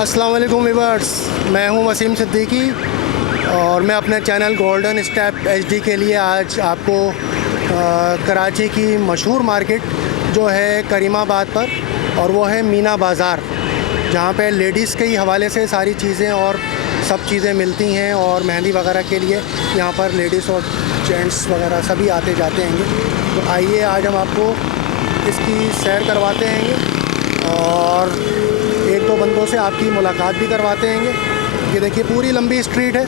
अस्सलाम वालेकुम वीवर्स, मैं हूं वसीम सिद्दीकी और मैं अपने चैनल गोल्डन स्टेप एचडी के लिए आज आपको कराची की मशहूर मार्केट जो है करीमाबाद पर, और वो है मीना बाज़ार, जहां पे लेडीज़ के ही हवाले से सारी चीज़ें और सब चीज़ें मिलती हैं। और मेहंदी वगैरह के लिए यहाँ पर लेडीज़ और जेंट्स वगैरह सभी आते जाते हैं। तो आइए आज हम आपको इसकी सैर करवाते हैं और एक दो बंदों से आपकी मुलाकात भी करवाते हैं। ये देखिए पूरी लंबी स्ट्रीट है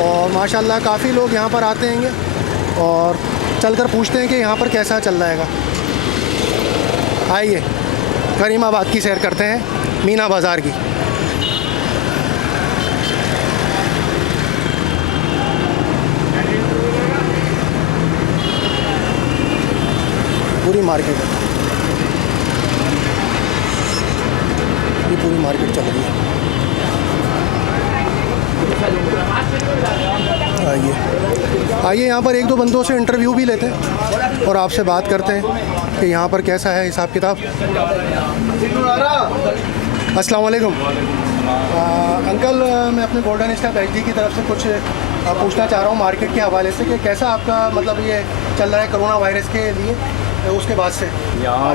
और माशाल्लाह काफ़ी लोग यहाँ पर आते हैं और चलकर पूछते हैं कि यहाँ पर कैसा चल रहा है। आइए करीमाबाद की सैर करते हैं, मीना बाज़ार की। पूरी मार्केट है, ये पूरी मार्केट चल रही है। आइए यहाँ पर एक दो बंदों से इंटरव्यू भी लेते हैं और आपसे बात करते हैं कि यहाँ पर कैसा है हिसाब किताब। अस्सलाम वालेकुम अंकल, मैं अपने गोल्डन स्टेप एचडी की तरफ से कुछ पूछना चाह रहा हूँ मार्केट के हवाले से कि कैसा आपका मतलब ये चल रहा है कोरोना वायरस के लिए, उसके बाद से यहाँ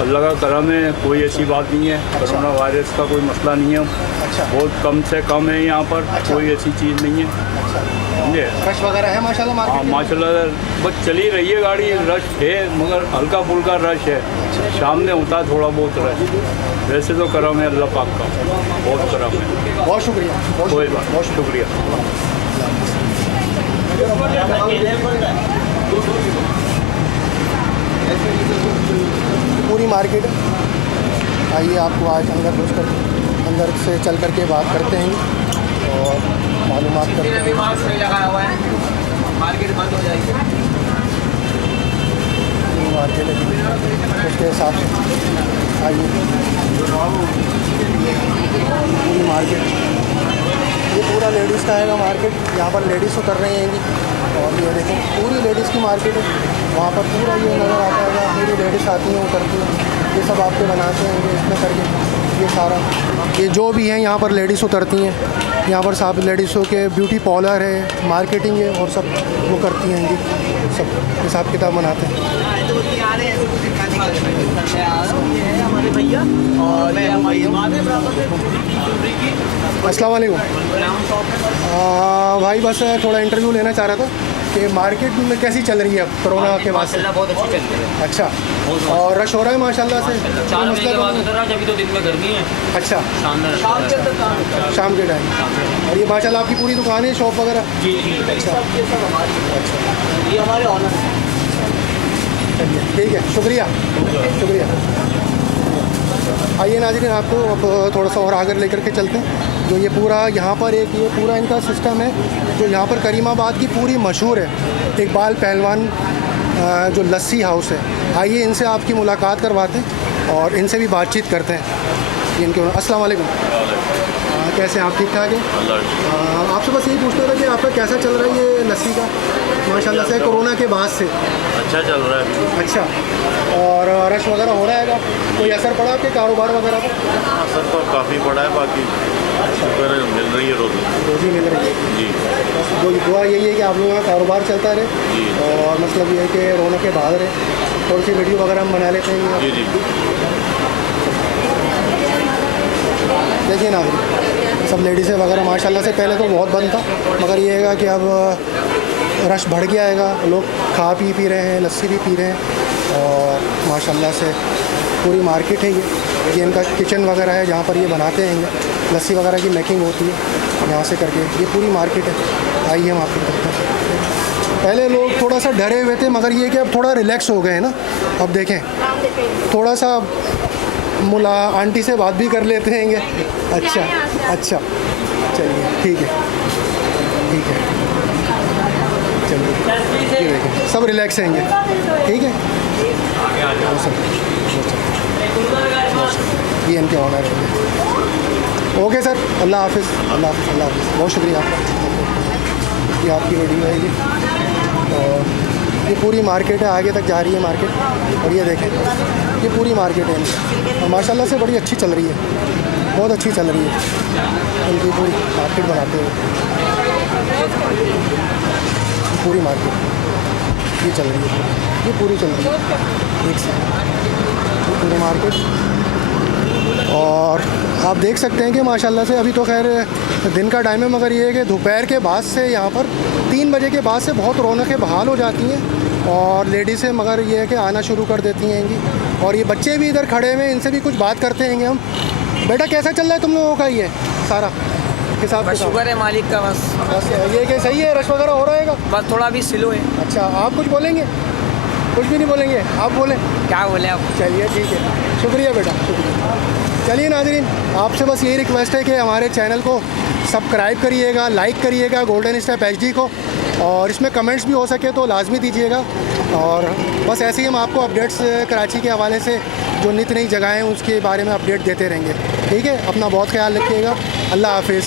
अल्लाह का करम है, कोई ऐसी बात नहीं है। कोरोना वायरस का कोई मसला नहीं है। अच्छा, बहुत कम से कम है यहाँ पर। अच्छा। कोई ऐसी चीज़ नहीं है। समझे? रश वगैरह है माशाल्लाह मार्केट? हाँ माशाल्लाह, बस चली रही है गाड़ी, रश है मगर हल्का फुल्का रश है। शाम में होता है थोड़ा बहुत रश। वैसे तो करम है अल्लाह पाक का, बहुत करम है। बहुत शुक्रिया। कोई बात, बहुत शुक्रिया। पूरी मार्केट है। आइए आपको आज अंदर से चल करके बात करते हैं और मालूमात करते हैं। मार्केट बंद हो जाएगी, मार्केट है उसके हिसाब से। आइए पूरी मार्केट, ये पूरा लेडीज़ का है मार्केट। यहाँ पर लेडीज़ उतर रही हैं और ये देखें पूरी लेडीज़ की मार्केट है। वहाँ पर पूरा ये नज़र आता है, पूरी लेडीज़ आती हैं उतरती हैं। ये सब आपके बनाते हैं इसमें करके, ये सारा ये जो भी है यहाँ पर लेडीज़ उतरती हैं। यहाँ पर सब लेडीज़ों के ब्यूटी पार्लर है, मार्केटिंग है और सब वो करती हैं जी, सब हिसाब किताब बनाते हैं। अस्सलाम वालेकुम भाई, बस थोड़ा इंटरव्यू लेना चाह रहा था कि मार्केट में कैसी चल रही है कोरोना के बाद से? बहुत अच्छी चल रही है। अच्छा, और रश हो रहा है माशाल्लाह से? 4 बजे के बाद उतर रहा है, अभी तो दिन में गर्मी है। अच्छा, शाम के टाइम। और ये माशाल्लाह आपकी पूरी दुकान है, शॉप वगैरह? जी जी। अच्छा, ये हमारे ऑनर है। चलिए ठीक है, शुक्रिया। आइए नाज़रीन, आपको अब थोड़ा सा और आगे लेकर के चलते हैं। जो ये पूरा यहाँ पर ये पूरा इनका सिस्टम है, जो यहाँ पर करीमाबाद की पूरी मशहूर है इकबाल पहलवान जो लस्सी हाउस है। आइए इनसे आपकी मुलाकात करवाते हैं और इनसे भी बातचीत करते हैं। इनके अस्सलाम वालेकुम, कैसे हैं आप? ठीक ठाक हैं? आपसे बस यही पूछना था कि आपका कैसा चल रहा है ये लस्सी का माशाल्लाह से कोरोना के बाद से? अच्छा चल रहा है। अच्छा, और रश वगैरह हो रहा है? कोई असर पड़ा आपके कारोबार वगैरह पर? असर तो काफ़ी पड़ा है, बाकी मिल रही है रोज़ी मिल रही है जी। वो दुआ यही है कि आप लोगों का कारोबार चलता रहे जी। और मतलब ये है कि रौनक के बाद रहे। थोड़ी सी वीडियो वगैरह हम बना लेते हैं। जी जी। देखिए ना, सब लेडीज़ें वगैरह माशाल्लाह से पहले तो बहुत बंद था, मगर ये है कि अब रश बढ़ गया है। लोग खा पी रहे हैं, लस्सी भी पी रहे हैं और माशाल्लाह से पूरी मार्केट है। ये इनका किचन वगैरह है जहाँ पर ये बनाते हैं लस्सी वगैरह की मेकिंग होती है यहाँ से करके। ये पूरी मार्केट है। आइए हम आपको देखते हैं। पहले लोग थोड़ा सा डरे हुए थे, मगर ये कि अब थोड़ा रिलैक्स हो गए हैं ना। अब देखें थोड़ा सा मुला आंटी से बात भी कर लेते हैं। अच्छा अच्छा, चलिए ठीक है चलिए, ये देखें सब रिलैक्स हैं। ठीक है, ये इनके ऑनर है। ओके सर, अल्लाह हाफ़िज़। बहुत शुक्रिया आपका। ये आपकी वीडियो है ये, और ये पूरी मार्केट है, आगे तक जा रही है मार्केट। और ये देखें, ये पूरी मार्केट है इनकी, और माशाल्लाह से बड़ी अच्छी चल रही है, बहुत अच्छी चल रही है इनकी पूरी मार्केट बनाते हुए। पूरी मार्केट ये चल रही है, ये पूरी चल रही है एक से पूरी मार्केट। और आप देख सकते हैं कि माशाल्लाह से अभी तो खैर दिन का टाइम है, मगर ये है कि दोपहर के बाद से यहाँ पर 3 बजे के बाद से बहुत रौनकें बहाल हो जाती हैं और लेडीज़ें मगर ये है कि आना शुरू कर देती हैं इनकी। और ये बच्चे भी इधर खड़े हुए हैं, इनसे भी कुछ बात करते हैं हम। बेटा कैसा चल रहा है तुम लोगों का ये सारा हिसाब बस किताब? शुक्र है मालिक का। बस ये कि सही है, रश वगैरह हो रहेगा? बस थोड़ा भी स्लो है। अच्छा, आप कुछ बोलेंगे? कुछ भी नहीं बोलेंगे, आप बोलें? क्या बोले आप? चलिए ठीक है, शुक्रिया बेटा, शुक्रिया। चलिए नाज़रीन, आपसे बस यही रिक्वेस्ट है कि हमारे चैनल को सब्सक्राइब करिएगा, लाइक करिएगा गोल्डन स्टेप एचडी को, और इसमें कमेंट्स भी हो सके तो लाजमी दीजिएगा। और बस ऐसे ही हम आपको अपडेट्स कराची के हवाले से जो नित नई जगहें हैं उसके बारे में अपडेट देते रहेंगे। ठीक है, अपना बहुत ख्याल रखिएगा। अल्लाह हाफिज़।